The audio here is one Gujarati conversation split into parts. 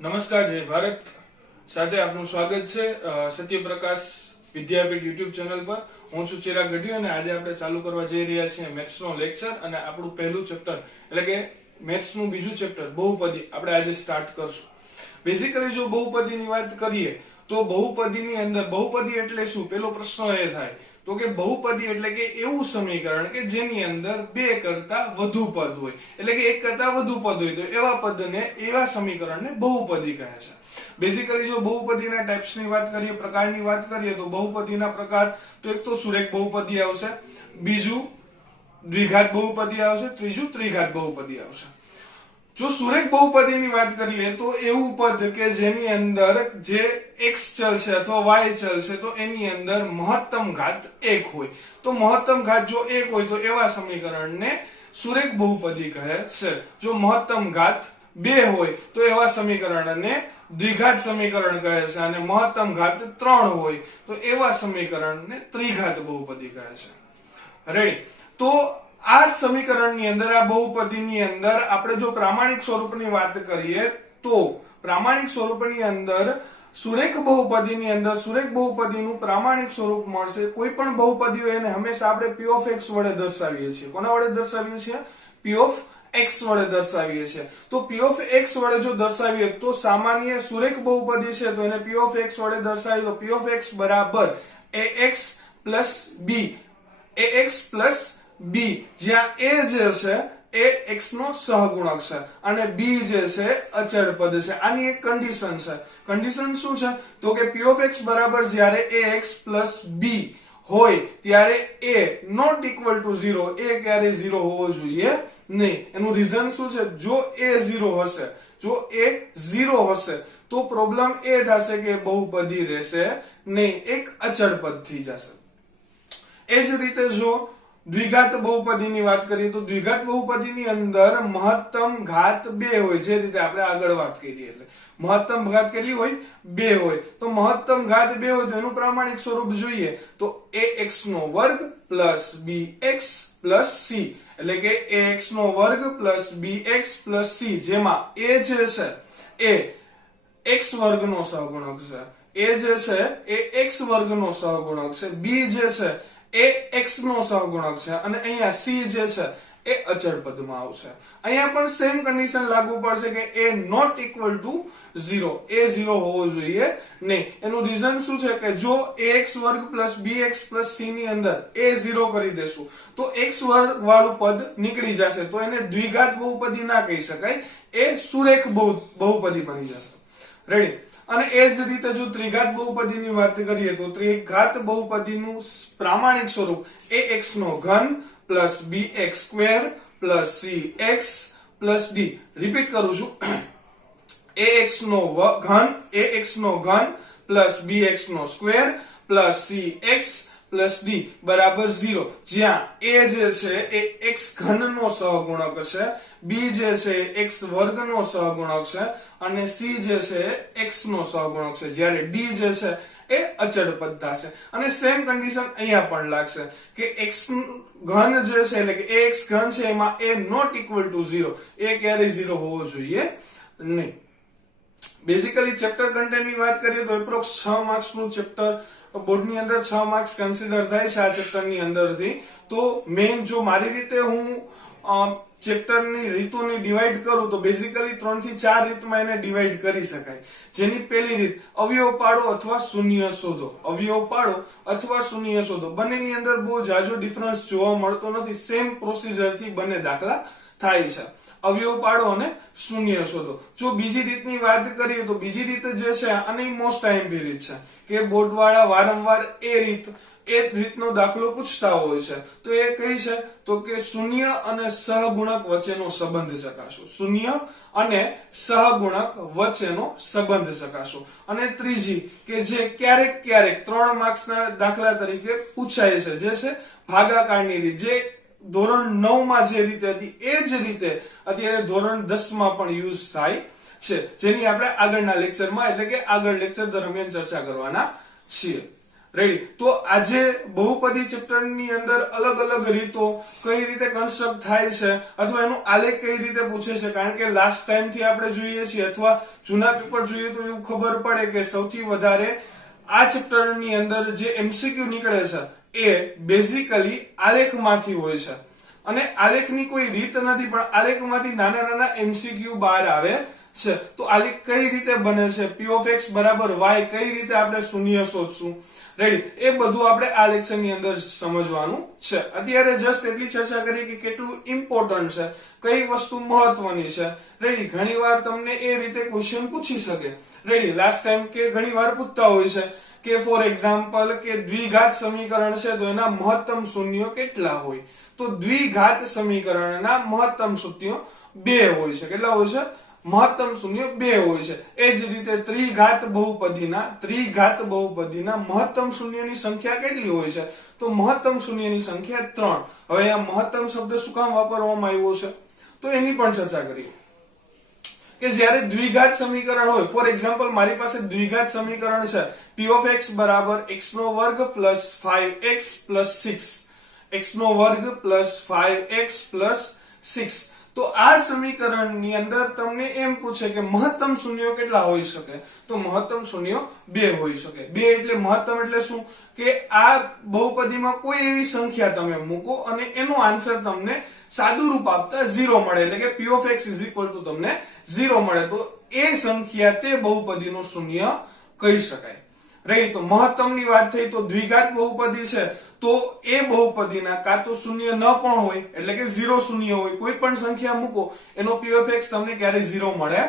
નમસ્કાર, જય ભારત સાથે આપનું સ્વાગત છે સત્યપ્રકાશ વિદ્યાપીઠ યુટ્યુબ ચેનલ પર. હું છું ચિરાગ ગઢવી અને આજે આપણે ચાલુ કરવા જઈ રહ્યા છીએ મેથ્સનો લેક્ચર અને આપણું પહેલું ચેપ્ટર એટલે કે મેથ્સનું બીજું ચેપ્ટર બહુપદી આપણે આજે સ્ટાર્ટ કરશું. બેઝિકલી જો બહુપદીની વાત કરીએ તો બહુપદીની અંદર બહુપદી એટલે શું, પેલો પ્રશ્ન એ થાય તો કે બહુપદી એટલે કે એવું સમીકરણ કે જેની અંદર બે કરતા વધુ પદ હોય, એટલે કે એક કરતા વધુ પદ હોય તો એવા પદને એવા સમીકરણને બહુપદી કહે છે. બેઝિકલી જો બહુપદીના ટાઈપ્સની વાત કરીએ, પ્રકારની વાત કરીએ તો બહુપદીના પ્રકાર તો એક તો સુરેખ બહુપદી આવશે, બીજું દ્વિઘાત બહુપદી આવશે, ત્રીજું ત્રિઘાત બહુપદી આવશે. જો સુરેખ બહુપદીની વાત કરીએ તો એવું પદ કે જેની અંદર જે x ચલ છે અથવા y ચલ છે તો એની અંદર મહત્તમ ઘાત 1 હોય, તો મહત્તમ ઘાત જો 1 હોય તો એવા સમીકરણને સુરેખ બહુપદી કહે છે. જો મહત્તમ ઘાત 2 હોય તો એવા સમીકરણને દ્વિઘાત સમીકરણ કહે છે અને મહત્તમ ઘાત 3 હોય તો એવા સમીકરણને ત્રિઘાત બહુપદી કહે છે. રેડી? તો આ સમીકરણની અંદર, આ બહુપદીની અંદર આપણે જો પ્રામાણિક સ્વરૂપની વાત કરીએ તો પ્રામાણિક સ્વરૂપની અંદર સુરેખ બહુપદીની અંદર સુરેખ બહુપદીનું પ્રામાણિક સ્વરૂપ મળશે. કોઈ પણ બહુપદી હોય એને હંમેશા આપણે p of x વડે દર્શાવીએ છીએ. કોના વડે દર્શાવીએ છીએ? p of x વડે દર્શાવીએ છીએ. તો p of x વડે જો દર્શાવીએ તો સામાન્ય સુરેખ બહુપદી છે તો એને p of x વડે દર્શાવીએ તો p of x બરાબર ax b, ax b, જ્યાં a જે છે એ x નો સહગુણક છે અને b જે છે અચળ પદ છે. આની એક કન્ડિશન છે. કન્ડિશન શું છે તો કે p of x બરાબર જ્યારે ax b હોય ત્યારે a not equal to 0, a ક્યારે 0 હોવો જોઈએ નહીં. એનું રીઝન શું છે? જો a 0 હશે, જો a 0 હશે તો પ્રોબ્લેમ એ થશે કે બહુપદી રહેશે નહીં, એક અચળ પદ થઈ જશે. એ જ રીતે જો દ્વિઘાત બહુપદીની વાત કરીએ તો દ્વિઘાત બહુપદીની અંદર મહત્તમ ઘાત 2 હોય, જે રીતે આપણે આગળ વાત કરી. એટલે મહત્તમ ઘાત કેટલી હોય? 2 હોય. તો મહત્તમ ઘાત 2 હોય તો એનું પ્રામાણિક સ્વરૂપ જોઈએ તો ax નો વર્ગ પ્લસ bx પ્લસ c, એટલે કે ax નો વર્ગ પ્લસ bx પ્લસ c, જેમાં a જે છે એ x વર્ગનો સહગુણક છે, a જે છે એ x વર્ગનો સહગુણક છે, b જે છે એ x નો સહગુણક છે અને અહીંયા c જે છે એ અચળ પદમાં આવશે. અહીંયા પણ સેમ કન્ડિશન લાગુ પડશે કે a not equal to 0, a 0 હોવો જોઈએ નહીં. એનું રીઝન શું છે કે જો ax વર્ગ પ્લસ bx પ્લસ c ની અંદર a 0 કરી દેશું તો x વર્ગ વાળું પદ નીકળી જશે, તો એને દ્વિઘાત બહુપદી ના કહી શકાય, એ સુરેખ બહુપદી બની જશે. રેડી? અને એ જ રીતે જો ત્રિઘાત બહુપદીની વાત કરીએ તો ત્રિઘાત બહુપદીનું પ્રામાણિક સ્વરૂપ ax નો ઘન plus bx square plus cx plus d. Repeat કરું છું, ax નો ઘન પ્લસ bx નો square plus cx plus d બરાબર 0, જ્યાં a જે છે એ x ઘન નો સહગુણક છે, b જે છે x વર્ગ નો સહગુણક છે અને c જે છે x નો સહગુણક છે, જ્યારે d જે છે એ અચળ પદ થશે. અને સેમ કન્ડિશન અહીંયા પણ લાગશે કે x ઘન જે છે એટલે કે ax ઘન છે એમાં a not equal to 0, a ક્યારે 0 હોવો જોઈએ નહીં. બેઝિકલી ચેપ્ટર કન્ટેન્ટની વાત કરીએ તો એપ્રોક્સ 6 માર્ક્સ નું ચેપ્ટર બોર્ડની અંદર 6 માર્ક્સ કન્સિડર થાય છે આ ચેપ્ટરની અંદરથી. તો મેઇન જો મારી રીતે હું ચેપ્ટરની રીતોને ડિવાઈડ કરું તો બેઝિકલી 3 થી 4 રીતમાં એને ડિવાઈડ કરી શકાય. જેની પહેલી રીત અવયવ પાડો અથવા શૂન્ય શોધો. અવયવ પાડો અથવા શૂન્ય શોધો, બંનેની અંદર બહુ જાજો ડિફરન્સ જોવા મળતો નથી, સેમ પ્રોસિજરથી બંને દાખલા થાય છે. અવયવ પાડો અને શૂન્ય શોધો. જો બીજી રીતની વાત કરીએ તો બીજી રીત જે છે અને મોસ્ટ આઈએમપી રીત છે કે બોર્ડ વાળા વારંવાર એ રીતનો દાખલો પૂછતા હોય છે. તો એ કઈ છે તો કે શૂન્ય અને સહગુણક વચ્ચેનો સંબંધ ચકાસો. શૂન્ય અને સહગુણક વચ્ચેનો સંબંધ ચકાસો. અને ત્રીજી કે જે ક્યારેક 3 માર્ક્સના દાખલા તરીકે પૂછાય છે, જે છે ભાગાકારની રીત, જે ધોરણ 9 માં જે રીતે હતી એ જ રીતે અત્યારે ધોરણ 10 માં પણ યુઝ થાય છે, જેની આપણે આગળના લેક્ચરમાં એટલે કે આગળ લેક્ચર દરમિયાન ચર્ચા કરવાના છીએ. રેડી? તો આજે બહુપદી ચેપ્ટરની અંદર અલગ અલગ રીતો કઈ રીતે કન્સ્ટ્રક્ટ થાય છે અથવા એનું આલેખ કઈ રીતે પૂછે છે, કારણ કે લાસ્ટ ટાઈમ થી આપણે જોઈએ છીએ અથવા જૂના પેપર જોઈએ તો એવું ખબર પડે કે સૌથી વધારે આ ચેપ્ટરની અંદર જે એમસીક્યુ નીકળે છે એ બેઝિકલી આલેખમાંથી હોય છે, અને આલેખની કોઈ રીત નથી પણ આલેખમાંથી નાના નાના એમસીક્યુ બહાર આવે છે. તો આલેખ કઈ રીતે બને છે, p of x બરાબર y કઈ રીતે આપણે શૂન્ય શોધશું, રેડી? એ બધું આપણે આ લેક્ચર ની અંદર સમજવાનું છે. અત્યારે જસ્ટ એટલી ચર્ચા કરીએ કે કેટલું ઇમ્પોર્ટન્ટ છે, કઈ વસ્તુ મહત્વની છે, રેડી? ઘણીવાર તમને એ રીતે ક્વેશ્ચન પૂછી શકે, રેડી? લાસ્ટ ટાઈમ કે ઘણીવાર પૂછતા હોય છે કે ફોર એક્ઝામ્પલ કે દ્વિઘાત સમીકરણ છે તો એના મહત્તમ શૂન્યો કેટલા હોય? તો દ્વિઘાત સમીકરણના મહત્તમ શૂન્યો 2 હોય છે. કેટલા હોય છે? મહત્તમ શૂન્ય 2 હોય છે. એ જ રીતે ત્રિઘાત બહુપદીના મહત્તમ શૂન્યની સંખ્યા કેટલી હોય છે? તો મહત્તમ શૂન્યની સંખ્યા 3. હવે આ મહત્તમ શબ્દ શું કામ વાપરવામાં આવ્યો છે તો એની પણ ચર્ચા કરીએ કે જ્યારે દ્વિઘાત સમીકરણ હોય, ફોર એક્ઝામ્પલ મારી પાસે દ્વિઘાત સમીકરણ છે p of x બરાબર x² plus 5x plus 6, x² plus 5x plus 6. તો આ સમીકરણની અંદર તમને એમ પૂછે કે મહત્તમ શૂન્યો કેટલા હોઈ શકે? તો મહત્તમ શૂન્યો 2 હોઈ શકે. 2 એટલે મહત્તમ એટલે શું કે આ બહુપદીમાં કોઈ એવી સંખ્યા તમે મૂકો અને એનો આન્સર તમને સાદું રૂપ આપતા 0 મળે, એટલે કે p of x તમને 0 મળે, તો એ સંખ્યા તે બહુપદીનો શૂન્ય કહી શકાય. રાઈટ? તો મહત્તમની વાત થઈ તો દ્વિઘાત બહુપદી છે તો એ બહુપદીના કાં તો શૂન્ય ન પણ હોય એટલે કે 0 શૂન્ય હોય, કોઈ પણ સંખ્યા મૂકો એનો p of x તમને ક્યારેય 0 મળે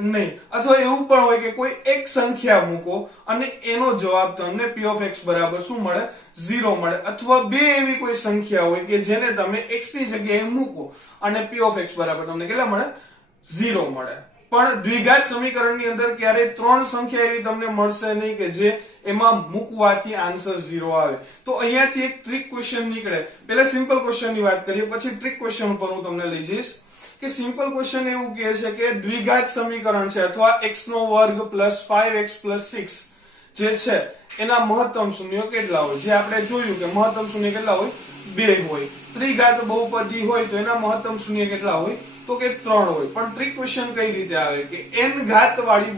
નહીં, અથવા એવું પણ હોય કે કોઈ એક સંખ્યા મૂકો અને એનો જવાબ તમને p of x બરાબર શું મળે? 0 મળે, અથવા બે એવી કોઈ સંખ્યા હોય કે જેને તમે x ની જગ્યાએ મૂકો અને p of x બરાબર તમને કેટલા મળે? 0 મળે. પણ દ્વિઘાત સમીકરણની અંદર ક્યારેય 3 સંખ્યા એવી તમને મળશે નહીં કે જે એમાં મૂકવાથી આન્સર 0 આવે. તો અહીંયાથી એક ટ્રિક ક્વેશ્ચન નીકળે. પહેલા સિમ્પલ ક્વેશ્ચન ની વાત કરીએ, પછી ટ્રિક ક્વેશ્ચન ઉપર હું તમને લઈ જઈશ. કે સિમ્પલ ક્વેશ્ચન એવું કહે છે કે દ્વિઘાત સમીકરણ છે અથવા x² પ્લસ 5x પ્લસ 6 જે છે એના મહત્તમ શૂન્યો કેટલા હોય? જે આપણે જોયું કે મહત્તમ શૂન્ય કેટલા હોય? 2 હોય. ત્રિઘાત બહુપદી હોય તો એના મહત્તમ શૂન્ય કેટલા હોય? તો કે 3 હોય. પણ ટ્રિક ક્વેશ્ચન કઈ રીતે આવે કે n ઘાત વાળી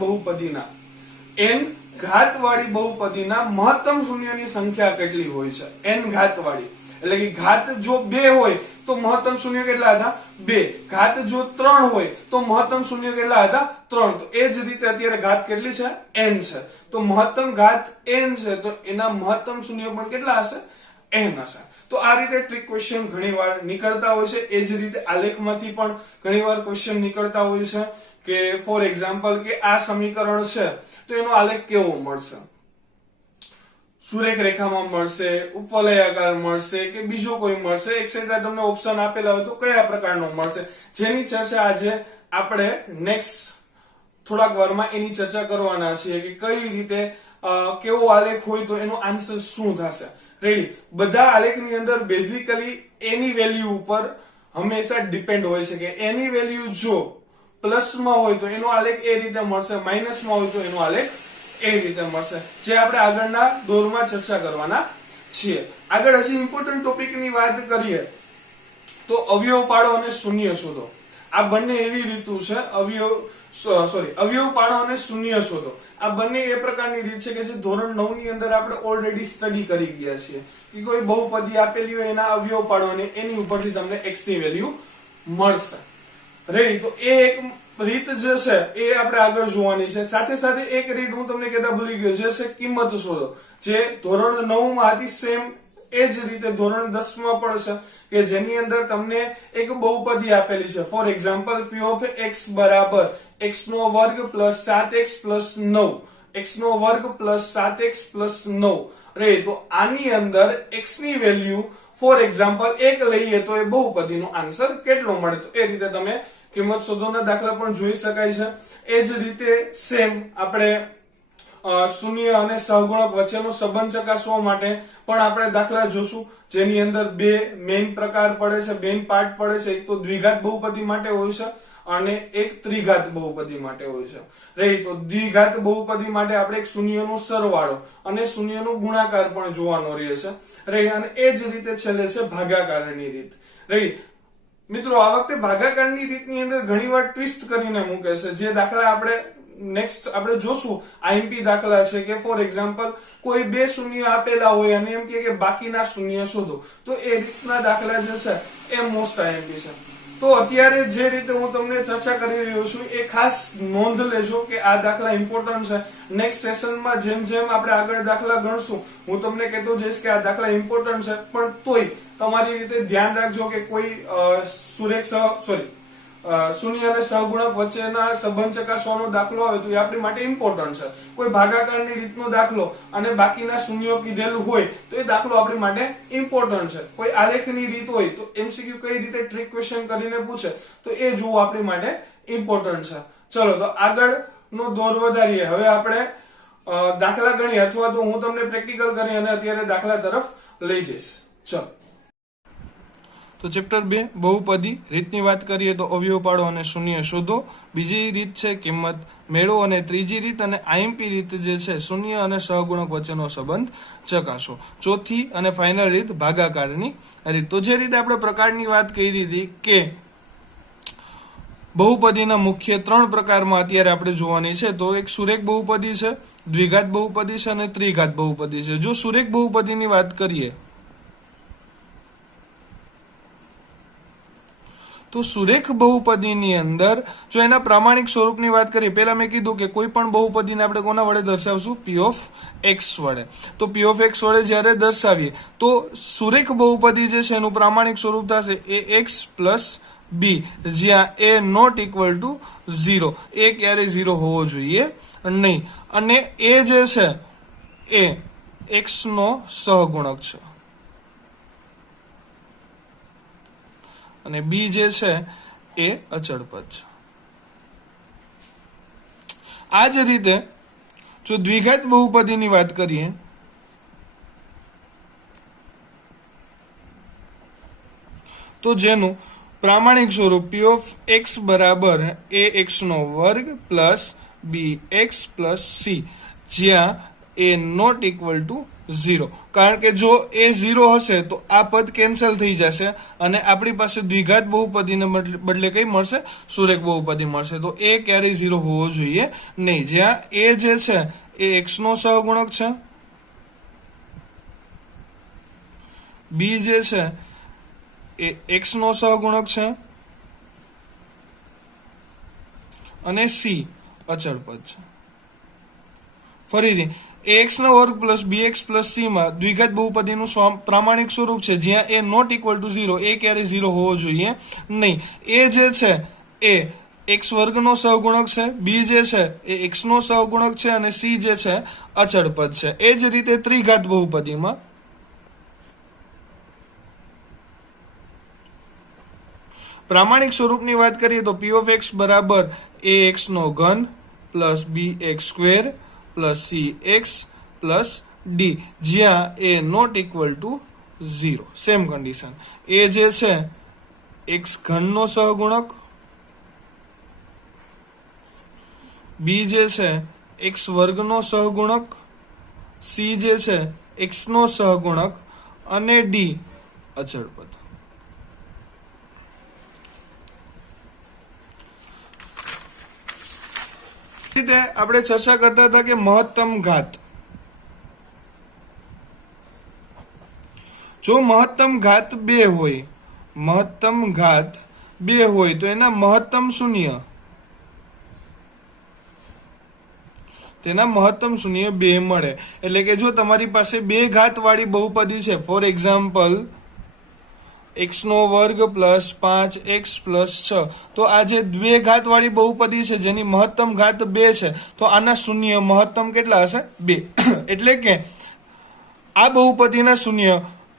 બહુપદીના મહત્તમ શૂન્યની સંખ્યા કેટલી હોય છે? n ઘાત વાળી એટલે કે ઘાત જો 2 હોય તો મહત્તમ શૂન્ય કેટલા હતા? 2. ઘાત જો 3 હોય તો મહત્તમ શૂન્ય કેટલા હતા? 3. તો એ જ રીતે અત્યારે ઘાત કેટલી છે? n છે. તો મહત્તમ ઘાત n છે તો એના મહત્તમ શૂન્ય પણ કેટલા હશે? n હશે. તો આ રીતે ટ્રિક ક્વેશ્ચન ઘણીવાર નીકળતા હોય છે. એ જ રીતે આલેખમાંથી પણ ઘણીવાર ક્વેશ્ચન નીકળતા હોય છે કે ફોર એક્ઝામ્પલ કે આ સમીકરણ છે તો એનો આલેખ કેવો મળશે? સુરેખ રેખામાં મળશે, ઉપવલયાકાર મળશે કે બીજો કોઈ મળશે, એક્સેટ્રા તમને ઓપ્શન આપેલા હોય તો કયા પ્રકારનો મળશે, જેની ચર્ચા આજે આપણે નેક્સ્ટ થોડાક વારમાં એની ચર્ચા કરવાના છીએ કે કઈ રીતે કેવો આલેખ હોય તો એનો આન્સર શું થશે. રેડી? બધા આલેખની અંદર બેઝિકલી એની વેલ્યુ ઉપર હંમેશા ડિપેન્ડ હોય છે કે એની વેલ્યુ જો પ્લસમાં હોય તો એનો આલેખ એ રીતે મળશે, માઇનસમાં હોય તો એનો આલેખ એ રીતે મળશે, જે આપણે આગળના દોરમાં ચર્ચા કરવાના છીએ. આગળ હજી ઇમ્પોર્ટન્ટ ટોપિકની વાત કરીએ તો અવયવ પાડો અને શૂન્ય શોધો. આ બંને એવી રીતો છે, અવયવ પાડો અને શૂન્ય શોધો. આ બંને એ પ્રકારની રીત છે કે જે ધોરણ 9 ની અંદર આપણે ઓલરેડી સ્ટડી કરી ગયા છીએ કે કોઈ બહુપદી આપેલી હોય એના અવયવ પાડો અને એની ઉપરથી તમને x ની વેલ્યુ મળશે. રેડી? તો એ એક રીત જે છે એ આપણે આગળ જોવાની છે. સાથે સાથે એક રીત હું તમને કહેતા ભૂલી ગયો, જે છે કિંમત શોધો, જે ધોરણ 9 માં હતી સેમ એ જ રીતે ધોરણ 10 માં પણ છે કે જેની અંદર તમને એક બહુપદી આપેલી છે. For example p of x બરાબર x² plus 7x plus 9, x² plus 7x plus 9. રે તો આની અંદર x ની વેલ્યુ ફોર એક્ઝામ્પલ 1 લઈએ તો એ બહુપદીનો આન્સર કેટલો મળે? તો એ રીતે તમે કિંમત શોધોના દાખલા પણ જોઈ શકાય છે. એ જ રીતે સેમ આપણે શૂન્ય અને સહગુણક વચ્ચેનો સંબંધ ચકાસવા માટે પણ આપણે દાખલા જોશું, જેની અંદર બે મેઇન પ્રકાર પડે છે, મેઇન પાર્ટ પડે છે. એક તો દ્વિઘાત બહુપદી માટે હોય છે અને એક ત્રિઘાત બહુપદી માટે હોય છે. રહી તો દ્વિઘાત બહુપદી માટે આપણે એક શૂન્યનો સરવાળો અને શૂન્યનો ગુણાકાર પણ જોવાનો રહે છે. રહી અને એ જ રીતે છેલ્લે છે ભાગાકારની રીત. રહી મિત્રો, આ વખતે ભાગાકારની રીતની અંદર ઘણીવાર ટ્વિસ્ટ કરીને મૂકે છે. જે દાખલા આપણે નેક્સ્ટ આપણે જોશું આઈએમપી દાખલા છે કે ફોર એક્ઝામ્પલ કોઈ બે શૂન્ય આપેલા હોય અને એમ કે બાકીના શૂન્ય શોધો, તો એ રીતના દાખલા જે છે એ મોસ્ટ આઈએમપી છે. તો અત્યારે જે રીતે હું તમને ચર્ચા કરી રહ્યો છું એ ખાસ નોંધ લેજો કે આ દાખલા ઇમ્પોર્ટન્ટ છે. નેક્સ્ટ સેશનમાં જેમ જેમ આપણે આગળ દાખલા ગણશું હું તમને કહેતો જઈશ કે આ દાખલા ઇમ્પોર્ટન્ટ છે, પણ તોય તમારી રીતે ધ્યાન રાખજો કે કોઈ શૂન્ય અને સહગુણક વચ્ચેના સંબંધ ચકાસવાનો દાખલો આવે તો એ આપણી માટે ઇમ્પોર્ટન્ટ છે. કોઈ ભાગાકારની રીતનો દાખલો અને બાકીના શૂન્યો કીધેલું હોય તો એ દાખલો આપણી માટે ઇમ્પોર્ટન્ટ છે. કોઈ આલેખની રીત હોય તો એમસીક્યુ કઈ રીતે ટ્રિક ક્વેશ્ચન કરીને પૂછે તો એ જોવું આપણી માટે ઇમ્પોર્ટન્ટ છે. ચલો તો આગળનો દોર વધારીએ. હવે આપણે દાખલા ગણીએ અથવા તો હું તમને પ્રેક્ટિકલ કરી અને અત્યારે દાખલા તરફ લઈ જઈશ. ચલો તો ચેપ્ટર 2 બહુપદી રીતની વાત કરીએ તો અવયવ પાડો અને શૂન્ય શોધો. બીજી રીત છે કિંમત મેળવો અને ત્રીજી રીત અને આઈએમપી રીત જે છે શૂન્ય અને સહગુણક વચ્ચેનો સંબંધ ચકાસો. ચોથી અને ફાઇનલ રીત ભાગાકારની રીત. તો જે રીતે આપણે પ્રકારની વાત કરી હતી કે બહુપદીના મુખ્ય 3 પ્રકારમાં અત્યારે આપણે જોવાની છે. તો એક સુરેખ બહુપદી છે, દ્વિઘાત બહુપદી છે અને ત્રિઘાત બહુપદી છે. જો સુરેખ બહુપદીની વાત કરીએ તો સુરેખ બહુપદીની અંદર જો એના પ્રામાણિક સ્વરૂપની વાત કરીએ, પહેલા મેં કીધું કે કોઈ પણ બહુપદીને આપણે કોના વડે દર્શાવશું? પી ઓફ એક્સ વડે. તો પી ઓફ એક્સ વડે જ્યારે દર્શાવીએ તો સુરેખ બહુપદી જે છે એનું પ્રામાણિક સ્વરૂપ થશે એ એક્સ પ્લસ બી, જ્યાં એ નોટ ઇક્વલ ટુ 0. એ ક્યારે 0 હોવો જોઈએ નહીં. અને એ જે છે એ એક્સ નો સહગુણક છે અને બી જે છે એ અચળ પદ છે. આ જ રીતે જો દ્વિઘાત બહુપદીની વાત કરીએ તો જેનું પ્રામાણિક સ્વરૂપ પી ઓફ એક્સ બરાબર એ એક્સ નો વર્ગ plus b x plus C, જ્યાં એ નોટ ઇક્વલ ટુ 0. કારણ કે જો એ 0 હશે તો આ પદ કેન્સલ થઈ જશે અને આપણી પાસે દ્વિઘાત બહુપદીને બદલે કઈ મળશે? સુરેખ બહુપદી મળશે. તો એ ક્યારેય 0 હોવો જોઈએ નહીં. જ્યાં એ જે છે એ એક્સ નો સહગુણક છે, બી જે છે એ એક્સ નો સહગુણક છે અને સી અચળ પદ છે. ફરીથી એક્સ નો વર્ગ plus b x plus C માં દ્વિઘાત બહુપદીનું પ્રામાણિક સ્વરૂપ છે જ્યાં એ નોટ ઇક્વલ ટુ 0. એ ક્યારે 0 હોવો જોઈએ નહીં. એ જે છે એ એક્સ વર્ગનો સહગુણક છે, બી જે છે એ એક્સ નો સહગુણક છે અને સી જે છે અચળ પદ છે. એ જ રીતે ત્રિઘાત બહુપદીમાં પ્રામાણિક સ્વરૂપની વાત કરીએ તો પી ઓફ એક્સ બરાબર એ એક્સ નો ઘન plus b x square plus c x plus d, જ્યાં a not equal to 0. Same condition. એ જે છે એક્સ ઘનનો સહગુણક, બી જે છે એક્સ વર્ગનો સહગુણક, સી જે છે એક્સ નો સહગુણક અને ડી અચળ પદ. રીતે આપણે ચર્ચા કરતા હતા કે મહત્તમ ઘાત. જો મહત્તમ ઘાત 2 હોય, મહત્તમ ઘાત 2 હોય તો એના મહત્તમ શૂન્ય, તેના મહત્તમ શૂન્ય 2 મળે. એટલે કે જો તમારી પાસે 2 ઘાત વાળી બહુપદી છે, ફોર એક્ઝામ્પલ એક્સ નો વર્ગ પ્લસ 5x પ્લસ 6, તો આ જે 2 ઘાત વાળી બહુપદી છે જેની મહત્તમ ઘાત 2 છે તો આના શૂન્ય મહત્તમ કેટલા હશે? 2. એટલે કે આ બહુપદીના શૂન્ય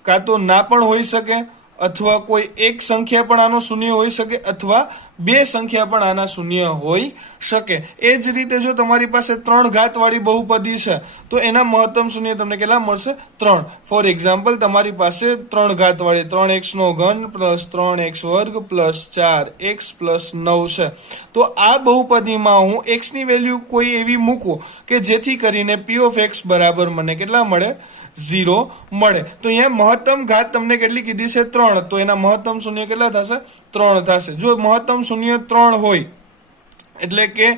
કાં તો ના પણ હોઈ શકે અથવા કોઈ એક સંખ્યા પણ આનો શૂન્ય હોઈ શકે અથવા બે સંખ્યા પણ આના શૂન્ય હોઈ શકે. એ જ રીતે જો તમારી પાસે 3 ઘાત વાળી બહુપદી છે તો એના મહત્તમ શૂન્ય તમને કેટલા મળશે? 3. ફોર એક્ઝામ્પલ, તમારી પાસે 3 ઘાત વાળી 3x નો ઘન પ્લસ 3x વર્ગ પ્લસ 4x પ્લસ 9 છે. તો આ બહુપદીમાં હું x ની વેલ્યુ કોઈ એવી મૂકું કે જેથી કરીને p ઓફ x બરાબર મને કેટલા મળે? 0 મળે. તો અહીંયા મહત્તમ ઘાત તમને કેટલી કીધી છે? 3. તો એના મહત્તમ શૂન્ય કેટલા થશે? 3 થશે. જો મહત્તમ શૂન્ય 3 હોય એટલે કે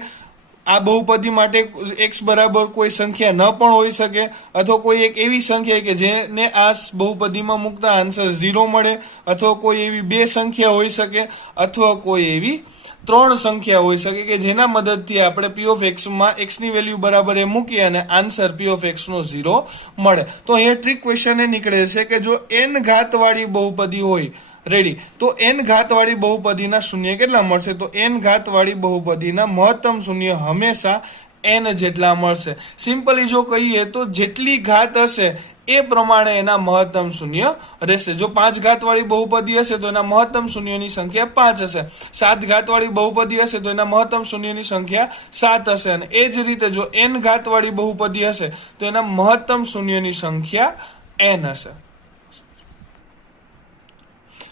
આ બહુપદી માટે x બરાબર કોઈ સંખ્યા ન પણ હોઈ શકે અથવા કોઈ એક એવી સંખ્યા કે જેને આ બહુપદીમાં મૂકતા આન્સર 0 મળે અથવા કોઈ એવી બે સંખ્યા હોઈ શકે અથવા કોઈ એવી 3 સંખ્યા હોઈ શકે કે જેના મદદથી આપણે p ઓફ x માં x ની વેલ્યુ બરાબર એ મૂકીએ અને આન્સર p ઓફ x નો 0 મળે. તો અહીંયા ટ્રિક ક્વેશ્ચન એ નીકળે છે કે જો n ઘાત વાળી બહુપદી હોય, રેડી, તો n ઘાત વાળી બહુપદીના શૂન્ય કેટલા મળશે? તો n ઘાત વાળી બહુપદીના મહત્તમ શૂન્ય હંમેશા n જેટલા મળશે. સિમ્પલી જો કહીએ તો જેટલી ઘાત હશે એ પ્રમાણે એના મહત્તમ શૂન્ય રહેશે. જો 5 ઘાત વાળી બહુપદી હશે તો એના મહત્તમ શૂન્યની સંખ્યા 5 હશે. 7 ઘાત વાળી બહુપદી હશે તો એના મહત્તમ શૂન્યની સંખ્યા 7 હશે. અને એ જ રીતે જો n ઘાત વાળી બહુપદી હશે તો એના મહત્તમ શૂન્યની સંખ્યા n હશે.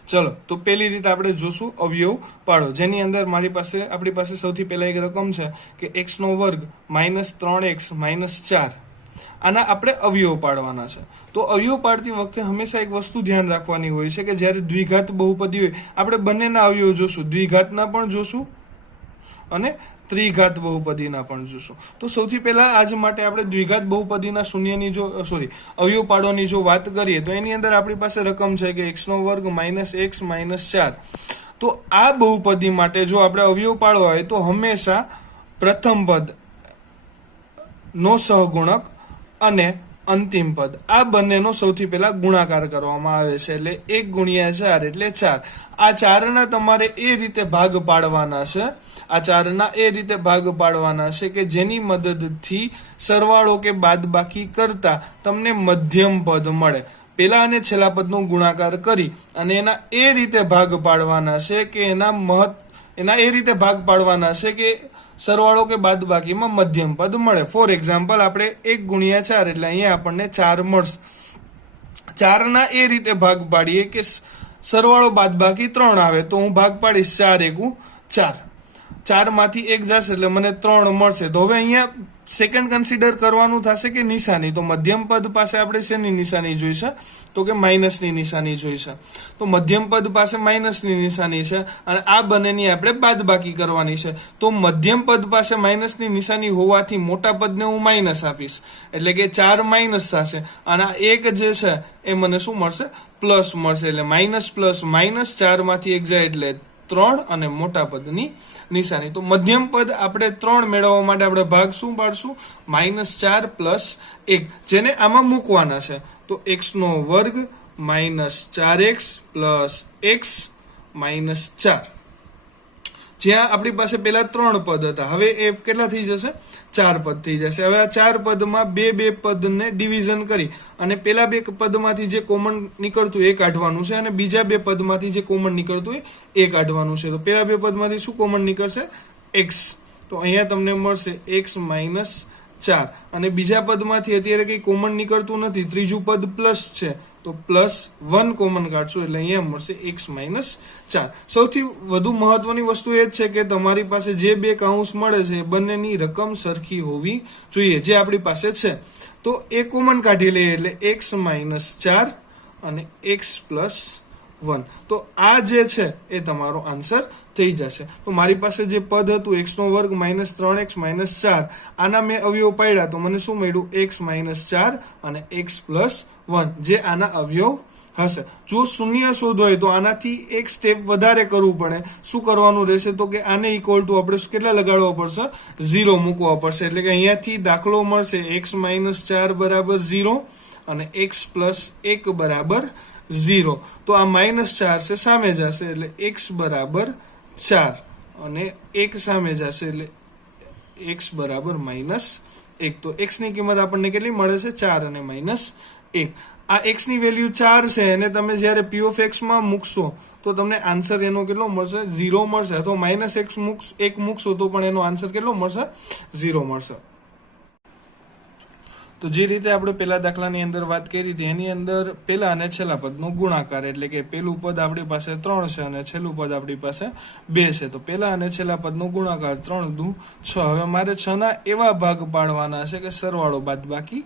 ચલો, તો પેલી રીતે આપણે જોશું અવયવ પાડો, જેની અંદર આપણી પાસે સૌથી પહેલા એક રકમ છે કે x નો વર્ગ માઇનસ 3x માઇનસ 4. આના આપણે અવયવ પાડવાના છે. તો અવયવ પાડતી વખતે હંમેશા એક વસ્તુ ધ્યાન રાખવાની હોય છે કે જ્યારે દ્વિઘાત બહુપદી હોય આપણે બંનેના અવયવ જોશું, દ્વિઘાતના પણ જોશું અને ત્રિઘાત બહુપદીના પણ જોશું. તો સૌથી પહેલા આજ માટે આપણે દ્વિઘાત બહુપદીના શૂન્યની અવયવ પાડવાની જો વાત કરીએ તો એની અંદર આપણી પાસે રકમ છે કે x નો વર્ગ માઇનસ x માઇનસ 4. તો આ બહુપદી માટે જો આપણે અવયવ પાડવા હોય તો હંમેશા પ્રથમ પદ નો સહગુણક અને અંતિમ પદ આ બંનેનો સૌથી પહેલા ગુણાકાર કરવામાં આવે છે. એટલે 1 ગુણ્યા 4 એટલે 4. આ 4ના તમારે એ રીતે ભાગ પાડવાના છે, આ 4ના એ રીતે ભાગ પાડવાના છે કે જેની મદદથી સરવાળો કે બાદબાકી કરતા તમને મધ્યમ પદ મળે. પેલા અને છેલ્લા પદનો ગુણાકાર કરી અને એના એ રીતે ભાગ પાડવાના છે કે એના એ રીતે ભાગ પાડવાના છે કે સરવાળો કે બાદબાકીમાં મધ્યમ પદ મળે. ફોર એક્ઝામ્પલ, આપણે 1 ગુણ્યા 4 એટલે અહીંયા આપણને 4 મળશે. 4ના એ રીતે ભાગ પાડીએ કે સરવાળો બાદબાકી 3 આવે. તો હું ભાગ પાડીશ 4 એકુ 4. 4 માંથી 1 જશે એટલે મને 3 મળશે. તો હવે અહીંયા સેકન્ડ કન્સિડર કરવાનું થશે કે નિશાની. તો મધ્યમ પદ પાસે આપણે શેની નિશાની જોઈશે? તો કે માઇનસની નિશાની જોઈશે. તો મધ્યમ પદ પાસે માઇનસની નિશાની છે અને આ બંનેની આપણે બાદબાકી કરવાની છે. તો મધ્યમ પદ પાસે માઇનસની નિશાની હોવાથી મોટા પદને હું માઇનસ આપીશ એટલે કે 4 માઇનસ થશે અને આ 1 જે છે એ મને શું મળશે? પ્લસ મળશે. એટલે માઇનસ પ્લસ માઇનસ 4 માંથી 1 જાય એટલે 3 અને મોટા પદની નિશાની. તો મધ્યમ પદ આપણે 3 મેળવવા માટે આપણે ભાગ શું પાડશું? -4 + 1, જેને આમાં મૂકવાના છે. તો x નો વર્ગ -4x + x - 4. જ્યાં આપણી પાસે પેલા 3 પદ હતા, હવે એ કેટલા થઈ જશે? 4 પદ થઈ જશે. હવે આ 4 પદમાં બે પદને ડિવિઝન કરી અને પેલા 2 પદમાંથી જે કોમન નીકળતું એ કાઢવાનું છે અને બીજા 2 પદમાંથી જે કોમન નીકળતું એ કાઢવાનું છે. તો પેલા 2 પદમાંથી શું કોમન નીકળશે? x. તો અહીંયા તમને મળશે x - 4 અને બીજા પદમાંથી અત્યારે કંઈ કોમન નીકળતું નથી, ત્રીજું પદ પ્લસ છે તો +1 કોમન કાઢશો એટલે અહીંયા મળશે x - 4. સૌથી વધુ મહત્વની વસ્તુ એ જ છે કે તમારી પાસે જે 2 કૌંસ મળે છે એ બંનેની રકમ સરખી હોવી જોઈએ, જે આપણી પાસે છે. તો એ કોમન કાઢી લઈએ એટલે x - 4 અને x + 1. તો આ જે છે એ તમારો આન્સર થઈ જશે. તો મારી પાસે જે પદ હતું x નો વર્ગ -3x - 4, આના મેં અવયવ પાડ્યા તો મને શું મળ્યું? x - 4 અને x + 1, જે આના અવયવ હશે. જો શૂન્ય શોધો તો આનાથી એક સ્ટેપ વધારે કરવું પડે. શું કરવાનું રહેશે? તો કે આને ઇક્વલ ટુ આપણે કેટલા લગાડવા પડશે? 0 મૂકવા પડશે. એટલે કે અહીંયાથી દાખલો મળશે x - 4 બરાબર 0 અને x + 1 બરાબર 0. તો આ -4 છે સામે જશે એટલે x બરાબર 4 અને 1 સામે જશે એટલે x બરાબર -1. તો x ની કિંમત આપણને કેટલી મળે છે? 4 અને -1. આ x ની વેલ્યુ 4 છે અને તમે જ્યારે p ઓફ x માં મૂકશો તો તમને આન્સર એનો કેટલો મળશે 0 મળશે, અથવા માઇનસ એક મૂકશો તો પણ એનો આન્સર કેટલો મળશે 0 મળશે. તો જે રીતે આપણે પેલા દાખલાની અંદર વાત કરી હતી એની અંદર પેલા અને છેલ્લા પદનો ગુણાકાર, એટલે કે પેલું પદ આપણી પાસે 3 છે અને છેલ્લું પદ આપણી પાસે 2 છે. તો પેલા અને છેલ્લા પદનો ગુણાકાર 3 દુ 6. હવે મારે 6 ના એવા ભાગ પાડવાના છે કે સરવાળો બાદ બાકી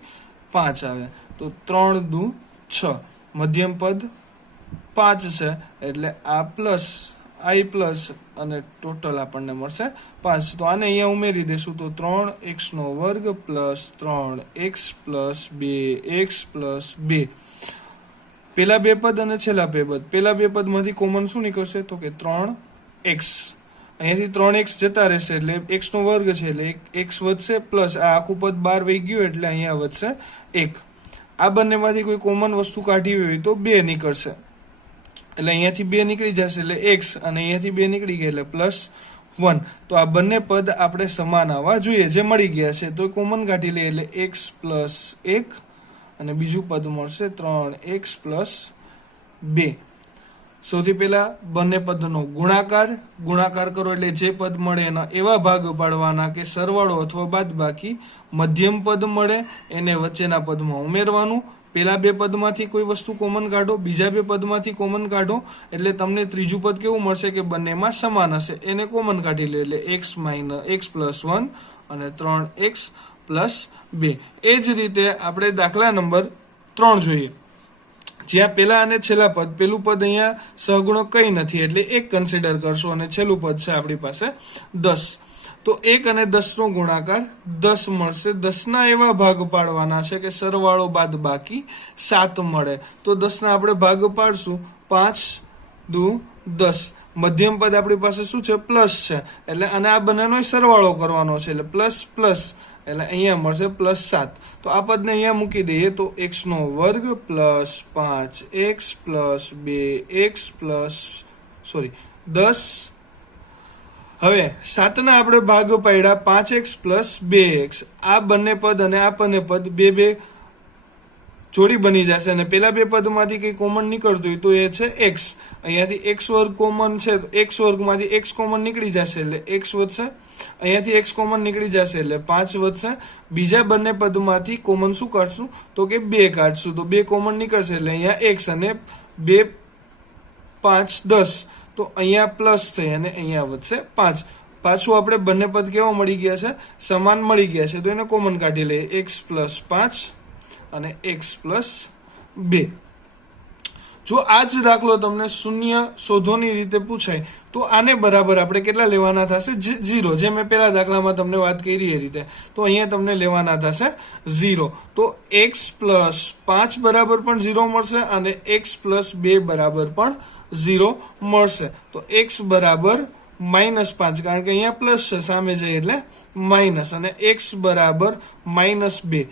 5 આવે. તો 3 દુ 6, મધ્યમ પદ 5 છે એટલે આ પ્લસ i પ્લસ અને ટોટલ આપણને મળશે 5. તો આને અહીંયા ઉમેરી દેશું તો 3x નો વર્ગ plus 3x plus 2x plus 2. પેલા બે પદ અને છેલ્લા બે પદ, પેલા બે પદમાંથી કોમન શું નીકળશે તો કે 3x. અહીંયાથી 3x જતા રહેશે એટલે x નો વર્ગ છે એટલે x વધશે પ્લસ આ આખું પદ બહાર વહી ગયું એટલે અહીંયા વધશે 1. આ બંનેમાંથી કોઈ કોમન વસ્તુ કાઢી હોય તો 2 નીકળશે એટલે અહીંયાથી 2 નીકળી જશે એટલે x અને અહીંયાથી 2 નીકળી ગયા એટલે પ્લસ 1. તો આ બંને પદ આપણે સમાન આવવા જોઈએ જે મળી ગયા છે તો કોમન કાઢી લઈએ એટલે x પ્લસ 1 અને બીજું પદ મળશે 3x પ્લસ 2. સૌથી પહેલા બંને પદનો ગુણાકાર કરો એટલે જે પદ મળે એના એવા ભાગ પાડવાના કે સરવાળો અથવા બાદબાકી. મધ્યમ પદ મળે એને વચ્ચેના પદમાં ઉમેરવાનું. પેલા બે પદમાંથી કોઈ વસ્તુ કોમન કાઢો, બીજા બે પદમાંથી કોમન કાઢો એટલે તમને ત્રીજું પદ કેવું મળશે કે બંનેમાં સમાન હશે, એને કોમન કાઢી લે એટલે x પ્લસ 1 અને 3x પ્લસ 2. એ જ રીતે આપણે દાખલા નંબર 3 જોઈએ, જ્યાં પેલા અને છેલ્લા પદ, પેલું પદ અહીંયા સહગુણક કઈ નથી એટલે 1 કન્સિડર કરશો અને છેલ્લું પદ છે આપણી પાસે 10. તો 1 અને 10 નો ગુણાકાર 10 મળશે. 10 ના એવા ભાગ પાડવાના છે કે સરવાળો બાદ બાકી 7 મળે. તો 10 ના આપણે ભાગ પાડશું 5 દુ 10. મધ્યમ પદ આપણી પાસે શું છે પ્લસ છે એટલે અને આ બંનેનો સરવાળો કરવાનો છે એટલે પ્લસ પ્લસ એટલે અહીંયા મળશે પ્લસ 7. તો આ પદને અહીંયા મૂકી દઈએ તો x નો વર્ગ plus 5x plus 2x plus 10. હવે 7 ના આપણે ભાગ પાડ્યા 5x પ્લસ 2x. આ બંને પદ અને આ બંને પદ બે જોડી બની જશે અને પેલા બે પદમાંથી કઈ કોમન નીકળતું હોય તો એ છે x. અહીંયાથી x વર્ગ કોમન છે તો x વર્ગમાંથી x કોમન નીકળી જશે એટલે x વધશે. અહીંયાથી x કોમન નીકળી જશે એટલે 5 વધશે. બીજા બંને પદમાંથી કોમન શું કાઢશું તો કે 2 કાઢશું તો 2 કોમન નીકળશે એટલે અહીંયા x અને 2 5 10. તો અહીંયા પ્લસ થઈ અને અહીંયા વધશે 5. પાછું આપણે બંને પદ કેવા મળી ગયા છે સમાન મળી ગયા છે તો એને કોમન કાઢી લઈએ x પ્લસ 5 અને x પ્લસ 2. જો આ જ દાખલો તમને શૂન્ય શોધોની રીતે પૂછાય તો આને બરાબર આપણે કેટલા લેવાના થશે 0, જે મેં પેલા દાખલામાં તમને વાત કરી એ રીતે. તો અહીંયા તમને લેવાના થશે 0. તો x પ્લસ 5 બરાબર પણ 0 મળશે અને x પ્લસ 2 બરાબર પણ 0 મળશે. તો x બરાબર -5 કારણ કે અહીંયા પ્લસ છે સામે જઈએ એટલે માઇનસ અને x બરાબર -2.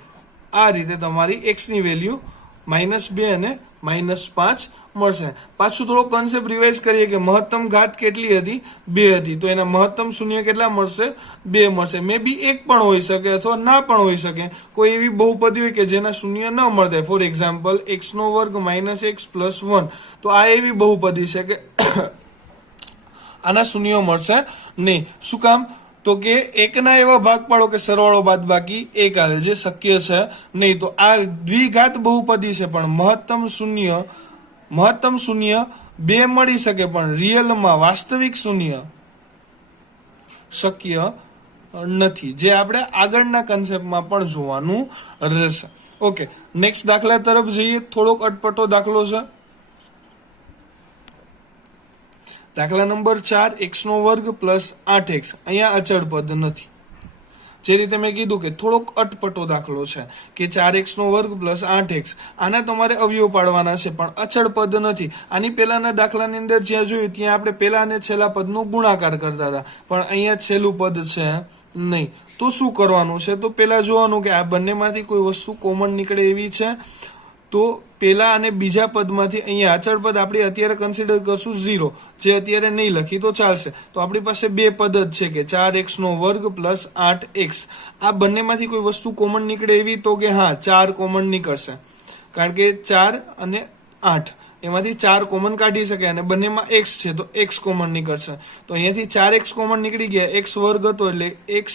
આ રીતે તમારી x ની વેલ્યુ -2 અને -5 મળશે. પાછું થોડો કન્સેપ્ટ રિવાઇઝ કરીએ કે મહત્તમ ઘાત કેટલી હતી 2 હતી તો એના મહત્તમ શૂન્ય કેટલા મળશે 2 મળશે. મે બી 1 પણ હોઈ શકે અથવા ના પણ હોઈ શકે. કોઈ એવી બહુપદી હોય કે જેના શૂન્ય ન મળતા, ફોર એક્ઝામ્પલ x નો વર્ગ -x પ્લસ 1. તો આ એવી બહુપદી છે કે આના શૂન્ય મળશે નહીં. શું કામ તો કે 1 ના એવા ભાગ પાડો કે સરવાળો બાદ બાકી 1 આવે જે શક્ય છે નહીં. તો આ દ્વિઘાત બહુપદી છે પણ મહત્તમ શૂન્ય 2 મળી શકે પણ રિયલમાં વાસ્તવિક શૂન્ય શક્ય નથી, જે આપણે આગળના કન્સેપ્ટમાં પણ જોવાનું રહેશે. ઓકે, નેક્સ્ટ દાખલા તરફ જઈએ. થોડોક અટપટો દાખલો છે. દાખલા નંબર 4 x નો વર્ગ પ્લસ 8x. અહીંયા અચળ પદ નથી. જે રીતે મેં કીધું કે થોડોક અટપટો દાખલો છે કે 4x નો વર્ગ પ્લસ 8x. આના તમારે અવયવ પાડવાના છે પણ અચળ પદ નથી. આની પહેલાના દાખલાની અંદર જ્યાં જોયું ત્યાં આપણે પહેલા અને છેલ્લા પદનો ગુણાકાર કરતા હતા પણ અહીંયા છેલ્લું પદ છે નહીં. તો શું કરવાનું છે તો પહેલા જોવાનું કે આ બંનેમાંથી કોઈ વસ્તુ કોમન નીકળે એવી છે. તો પેલા અને બીજા પદમાંથી અહીંયા અચળ પદ આપણે અત્યારે કન્સિડર કરશું 0, જે અત્યારે નહીં લખી તો ચાલશે. તો આપણી પાસે બે પદ જ છે કે 4x નો વર્ગ પ્લસ 8x. આ બંનેમાંથી કોઈ વસ્તુ કોમન નીકળે એવી તો કે હા 4 કોમન નીકળશે કારણ કે 4 અને 8 એમાંથી 4 કોમન કાઢી શકે અને બંનેમાં x છે તો x કોમન નીકળશે. તો અહીંયાથી 4x કોમન નીકળી ગયા, x વર્ગ હતો એટલે x,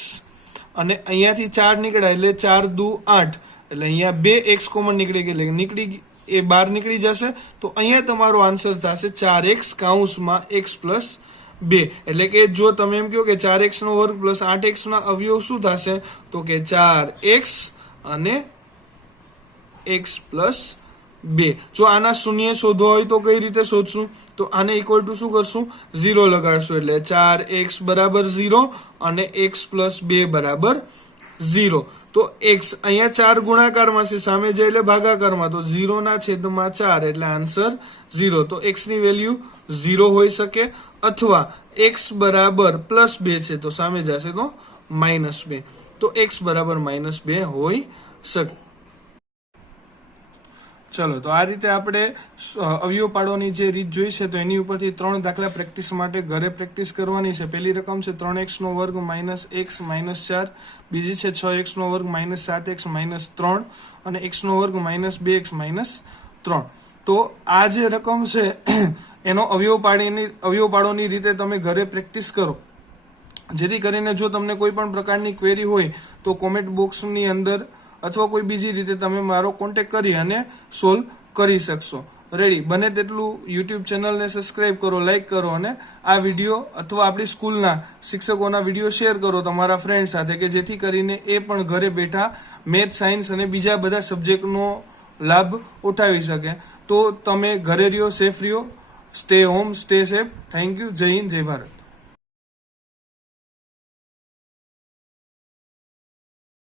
અને અહીંયાથી 4 નીકળ્યા એટલે 4 દુ 8, એટલે અહીંયા 2x કોમન નીકળી ગયા, એટલે નીકળી એ બહાર નીકળી જશે. તો અહીંયા તમારો આન્સર થશે 4x કૌંસમાં x પ્લસ 2. એટલે કે જો તમે એમ કહો કે 4x નો વર્ગ પ્લસ 8x ના અવયવ શું થશે, તો કે 4x અને x પ્લસ 2. જો આના શૂન્ય શોધવા હોય તો કઈ રીતે શોધશું, તો આને ઇક્વલ ટુ શું કરશું, 0 લગાડશું, એટલે 4x બરાબર 0 અને x પ્લસ 2 બરાબર 0. તો x અહીંયા 4 ગુણાકારમાં છે, સામે જાય એટલે ભાગાકારમાં, તો 0 ના છેદમાં 4 એટલે આન્સર 0. તો x ની વેલ્યુ 0 હોઈ શકે, અથવા x બરાબર પ્લસ 2 છે તો સામે જશે તો -2, તો x બરાબર -2 હોઈ શકે. ચલો, તો આ રીતે આપણે અવયવ પાડવાની જે રીત જોઈ છે, તો એની ઉપરથી 3 દાખલા પ્રેક્ટિસ માટે ઘરે પ્રેક્ટિસ કરવાની છે. પહેલી રકમ છે 3x નો વર્ગ -x -4, બીજી છે 6x નો વર્ગ -7x -3 અને x નો વર્ગ -2x -3. તો આ જે રકમ છે એનો અવયવ પાડવાની રીતે તમે ઘરે પ્રેક્ટિસ કરો, જેથી કરીને જો તમને કોઈ પણ પ્રકારની ક્વેરી હોય તો કોમેન્ટ બોક્સની અંદર અથવા કોઈ બીજી રીતે તમે મારો કોન્ટેક્ટ કરી અને સોલ્વ કરી શકશો. રેડી? બને તેટલું યુટ્યુબ ચેનલને સબસ્ક્રાઇબ કરો, લાઇક કરો, અને આ વિડીયો અથવા આપણી સ્કૂલના શિક્ષકોના વિડીયો શેર કરો તમારા ફ્રેન્ડ સાથે, કે જેથી કરીને એ પણ ઘરે બેઠા મેથ, સાયન્સ અને બીજા બધા સબ્જેક્ટનો લાભ ઉઠાવી શકે. તો તમે ઘરે રહ્યો, સેફ રહ્યો, stay home, stay safe. Thank you. જય હિન્દ, જય ભારત.